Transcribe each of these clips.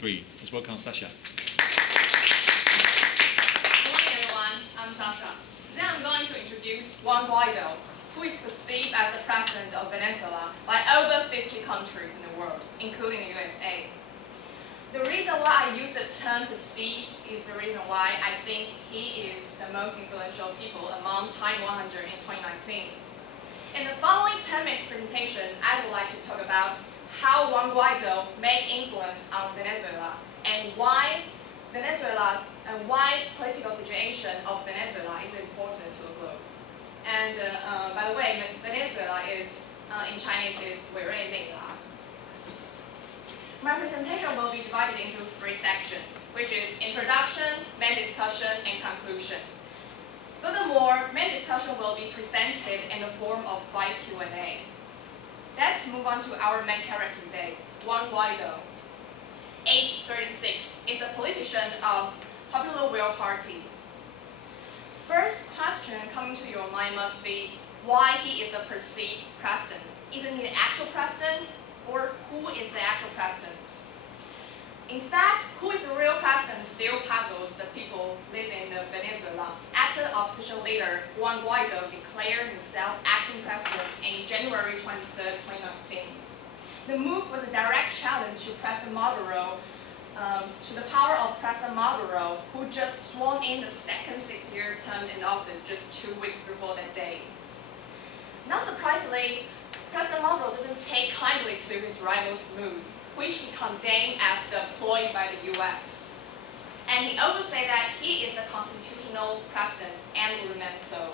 Let's welcome Sasha. Good morning, everyone. I'm Sasha. Today I'm going to introduce Juan Guaido, who is perceived as the president of Venezuela by over 50 countries in the world, including the USA. The reason why I use the term perceived is the reason why I think he is the most influential people among Time 100 in 2019. In the following 10 minutes presentation, I would like to talk about how Juan Guaido made influence on Venezuela and why political situation of Venezuela is important to the globe. And by the way, Venezuela is in Chinese is 委内瑞拉. My presentation will be divided into 3 sections, which is introduction, main discussion, and conclusion. Furthermore, main discussion will be presented in the form of 5 Q&A. Let's move on to our main character today, Juan Guaido. Age 36, is a politician of Popular Will Party. First question coming to your mind must be why he is a perceived president. Isn't he the actual president? Or who is the actual president? In fact, who is the real president still puzzles the people living in Venezuela after the opposition leader Juan Guaido declared himself acting president in January 23, 2019. The move was a direct challenge to President Maduro, to the power of President Maduro, who just sworn in the second 6-year term in office just 2 weeks before that day. Not surprisingly, President Maduro doesn't take kindly to his rival's move, which he condemned as the ploy by the US. And he also said that he is the constitutional president and will remain so.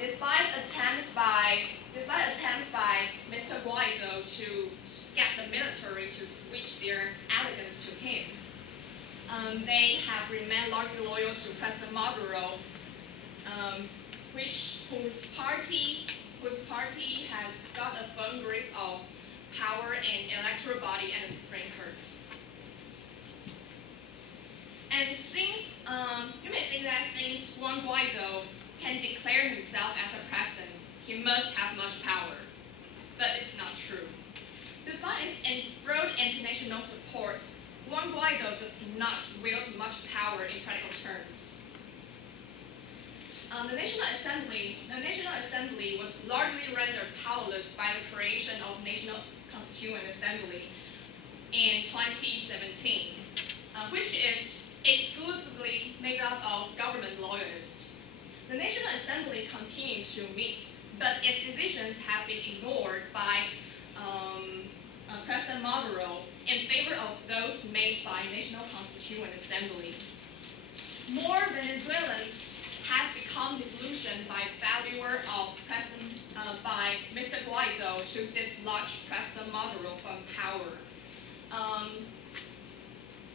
Despite attempts by Mr. Guaido to get the military to switch their allegiance to him, they have remained largely loyal to President Maduro, whose party has got a firm grip of power in electoral body and the Supreme Court. And since you may think that since Juan Guaido can declare himself as a president, he must have much power. But it's not true. Despite his broad international support, Juan Guaido does not wield much power in practical terms. The National Assembly was largely rendered powerless by the creation of National Constituent Assembly in 2017, which is exclusively made up of government loyalists. The National Assembly continues to meet, but its decisions have been ignored by President Maduro in favor of those made by National Constituent Assembly. More Venezuelans have become disillusioned by failure of by Mr. Guaido to dislodge President Maduro from power.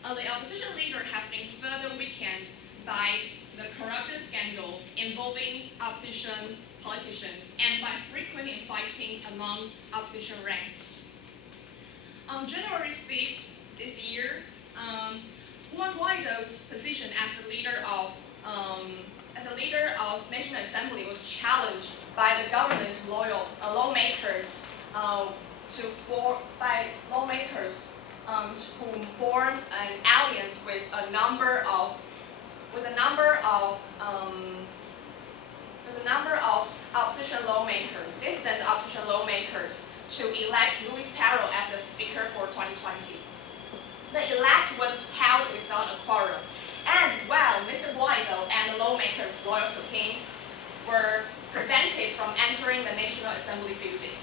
The opposition leader has been further weakened by the corruption scandal involving opposition politicians and by frequent infighting among opposition ranks. On January 5th this year, Juan Guaido's position as the leader of National Assembly was challenged by the government lawmakers who formed an alliance with a number of dissident opposition lawmakers, to elect Luis Perro as the speaker for 2020. The elect was held without a quorum, and while Mr. Guaido and the lawmakers loyal to him were prevented from entering the National Assembly building.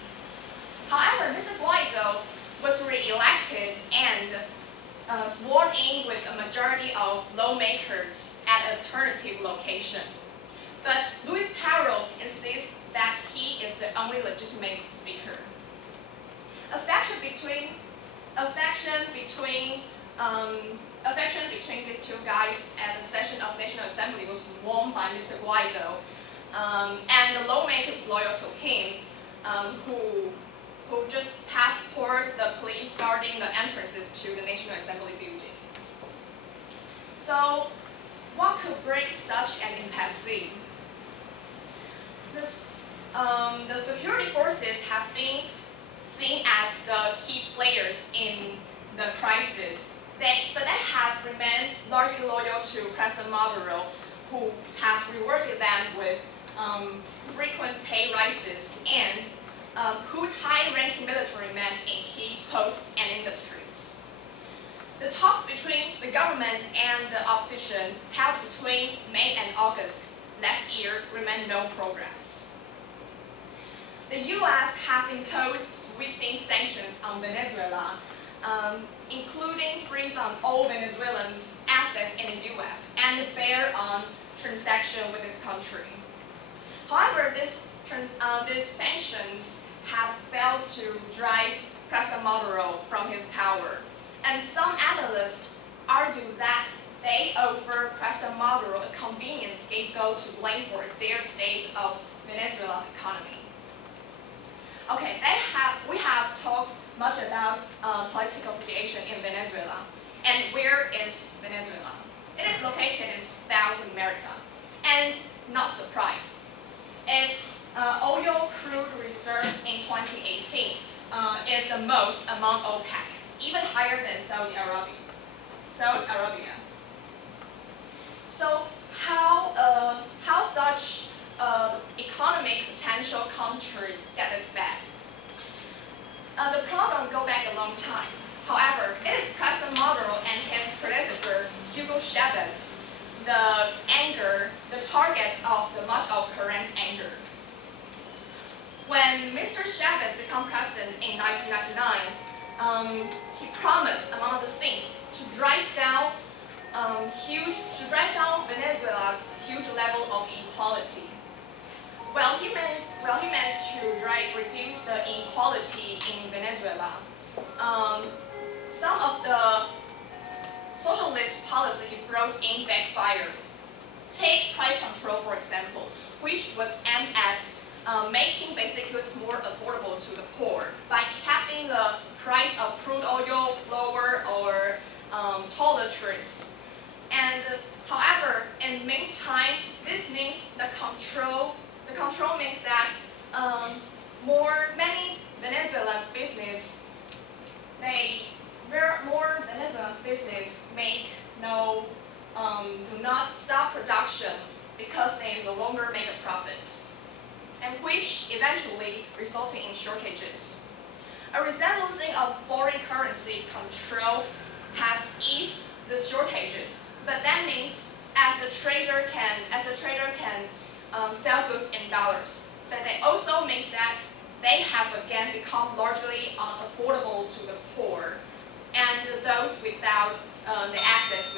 However, Mr. Guaido was re-elected and sworn in with a majority of lawmakers at an alternative location. But Luis Perro insists that he is the only legitimate speaker. Affection between these two guys at the session of National Assembly was won by Mr. Guaido, and the lawmakers loyal to him, who just passed toward the police guarding the entrances to the National Assembly building. So, what could break such an impasse? The security forces has been seen as the key players in the crisis, but they have remained largely loyal to President Maduro, who has rewarded them with frequent pay rises and put high-ranking military men in key posts and industries. The talks between the government and the opposition held between May and August last year remained no progress. The U.S. has imposed sweeping sanctions on Venezuela, including freeze on all Venezuelans' assets in the U.S. and a ban on transaction with this country. However, these sanctions have failed to drive President Maduro from his power, and some analysts argue that they offer President Maduro a convenient scapegoat to blame for their state of Venezuela's economy. Okay, we have talked much about political situation in Venezuela. And where is Venezuela? It is located in South America. And not surprised, its oil crude reserves in 2018 is the most among OPEC, even higher than Saudi Arabia. So how such economic potential country get this bad? The problem go back a long time. However, it is President Maduro and his predecessor, Hugo Chavez, the target of the much of current anger. When Mr. Chavez became president in 1999, he promised, among other things, to drive down Venezuela's huge level of inequality. Well, he managed to reduce the inequality in Venezuela. Some of the socialist policy he brought in backfired. Take price control, for example, which was aimed at making basic goods more affordable to the poor by capping the price of crude oil lower or toiletries. And however, in the meantime, this means the control means that many Venezuelans business do not stop production because they no longer make a profit, and which eventually resulting in shortages. A resolution of foreign currency control has eased the shortages, but that means as the trader can sell goods in dollars. But it also means that they have again become largely unaffordable to the poor and those without the access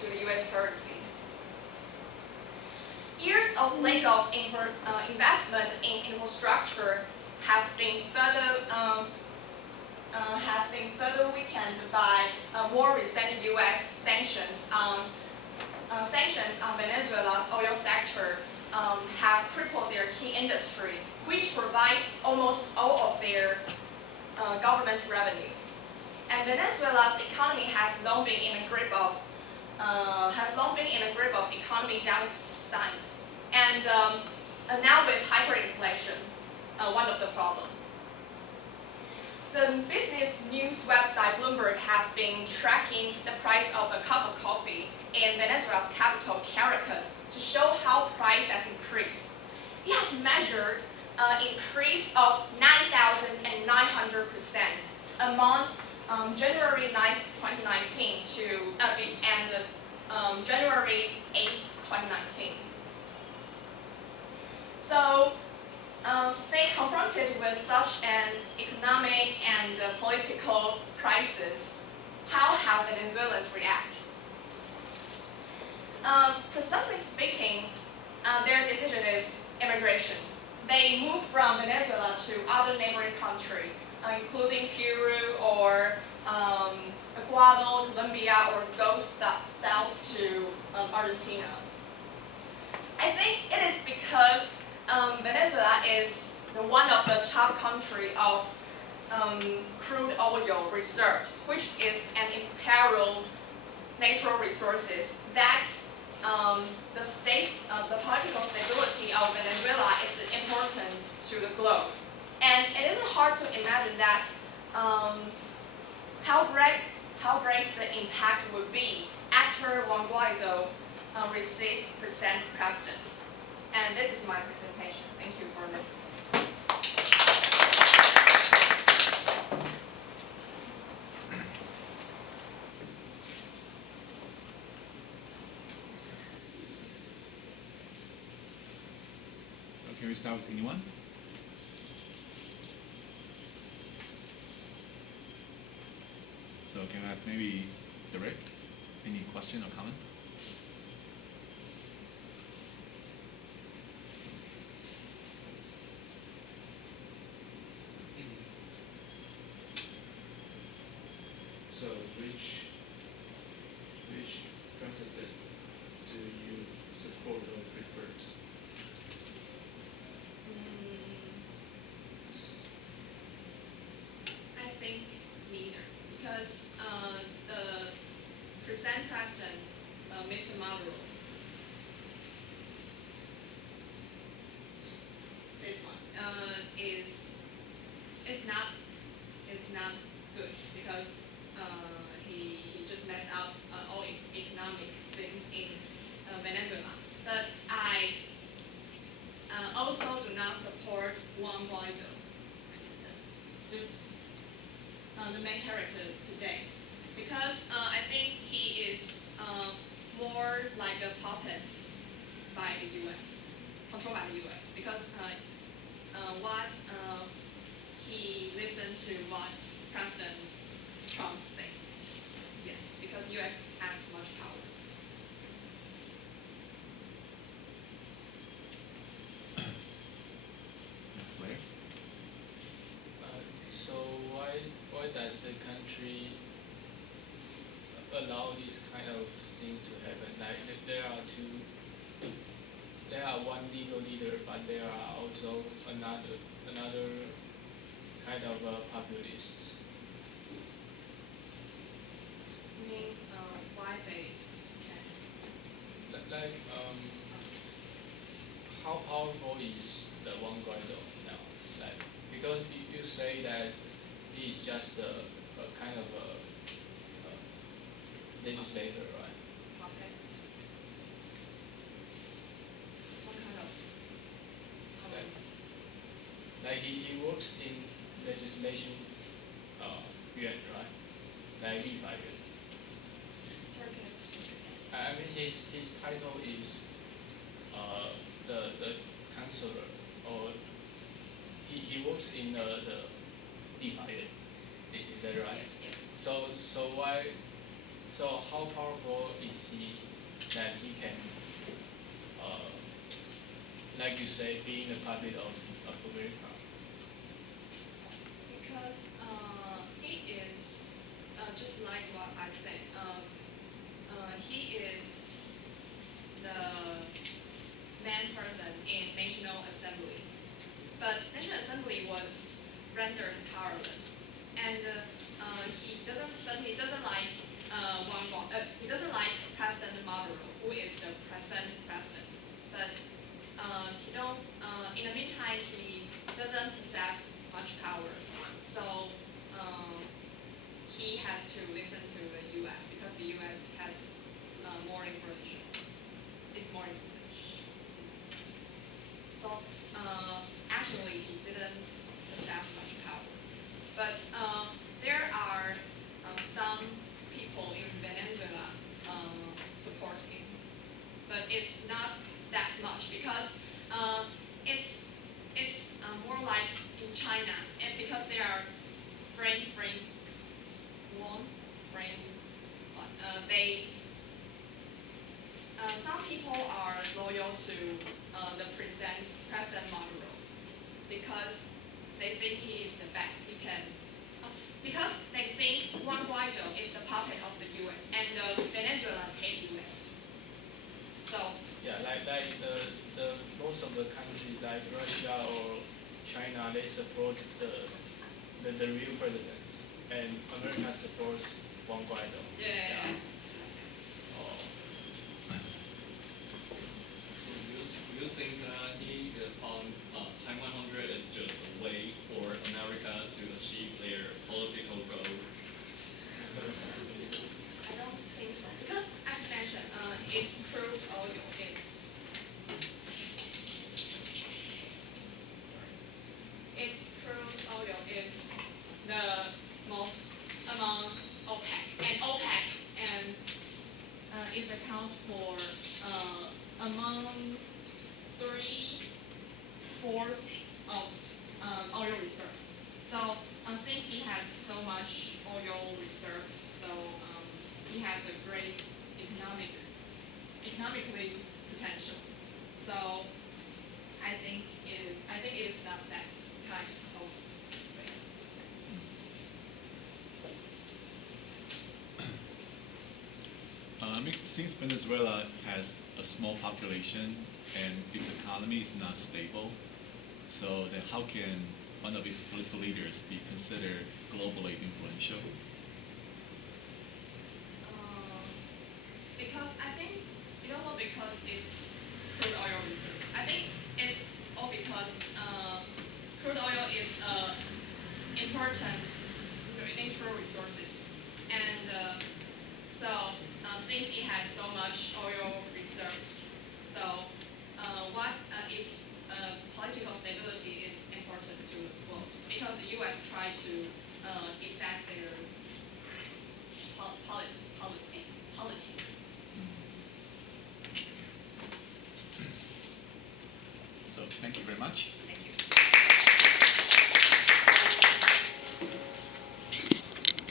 to the U.S. currency. Years of lack of investment in infrastructure has been further weakened by more recent U.S. sanctions on Venezuela's oil sector have crippled their key industry, which provide almost all of their government revenue. And Venezuela's economy has long been in a grip of economic downsides, and now with hyperinflation, one of the problems. The business news website Bloomberg has been tracking the price of a cup of coffee in Venezuela's capital, Caracas, to show how price has increased. It has measured an increase of 9,900% among January 9th, 2019 and January 8th, 2019. So, they confronted with such an economic and political crisis, how have Venezuelans react? Precisely speaking, their decision is immigration. They move from Venezuela to other neighboring countries, including Peru or Ecuador, Colombia, or go south to Argentina. I think it is because Venezuela is one of the top countries of crude oil reserves, which is an imperiled natural resources that the political stability of Venezuela is important to the globe. And it isn't hard to imagine that how great the impact would be after Juan Guaido receives president. And this is my presentation. Thank you for listening. Can we start with anyone? So can we have maybe direct? Any question or comment? So which president do you support or prefer? I think neither, because the present president, Mr. Maduro, this one, is not good because he just messed up all economic things in Venezuela. But I also do not support Juan Guaido, just the main character today, because I think he is more like a puppet by the U.S., controlled by the U.S. Because he listened to what President Trump said. Yes, because U.S. has much power. Where? So why does the country allow this kind of thing to happen? Like there are one legal leader, but there are also another kind of populists. You mean why they can? Like how powerful is the Juan Guaido now? Like because you say that he's just a kind of a legislator, right? Puppet? What kind of? Like he works in legislation yuan, right? Like 立法院. Sorry, can you speak again? I mean his title is the counselor, or he works in the 立法院. Is that right? Yes. So how powerful is he that he can like you say, being a puppet of America? Because he is just like what I said. He is the main person in National Assembly, but National Assembly was rendered powerless, and he doesn't like he doesn't like President Maduro, who is the present president, but he don't. In the meantime, he doesn't possess much power, so he has to listen to the U.S. because the U.S. has more influential. It's more influential. So actually, he didn't possess much power, but there are some people in Venezuela support him, but it's not that much because it's more like in China, and because they are some people are loyal to the President Maduro because they think he is the best. He can because they think Juan Guaido is the puppet of the U.S. and Venezuela hate U.S. So yeah, like the most of the countries like Russia or China, they support the real presidents, and America supports Juan Guaido. yeah. Oh. has a great economically potential. So I think it is not that kind of thing. I mean, since Venezuela has a small population and its economy is not stable, so then how can one of its political leaders be considered globally influential? Because I think it also because it's crude oil reserve. I think it's all because crude oil is important natural resources, and so since it has so much oil reserves, so what its political stability is important to the world because the U.S. try to effect their politics. So thank you very much.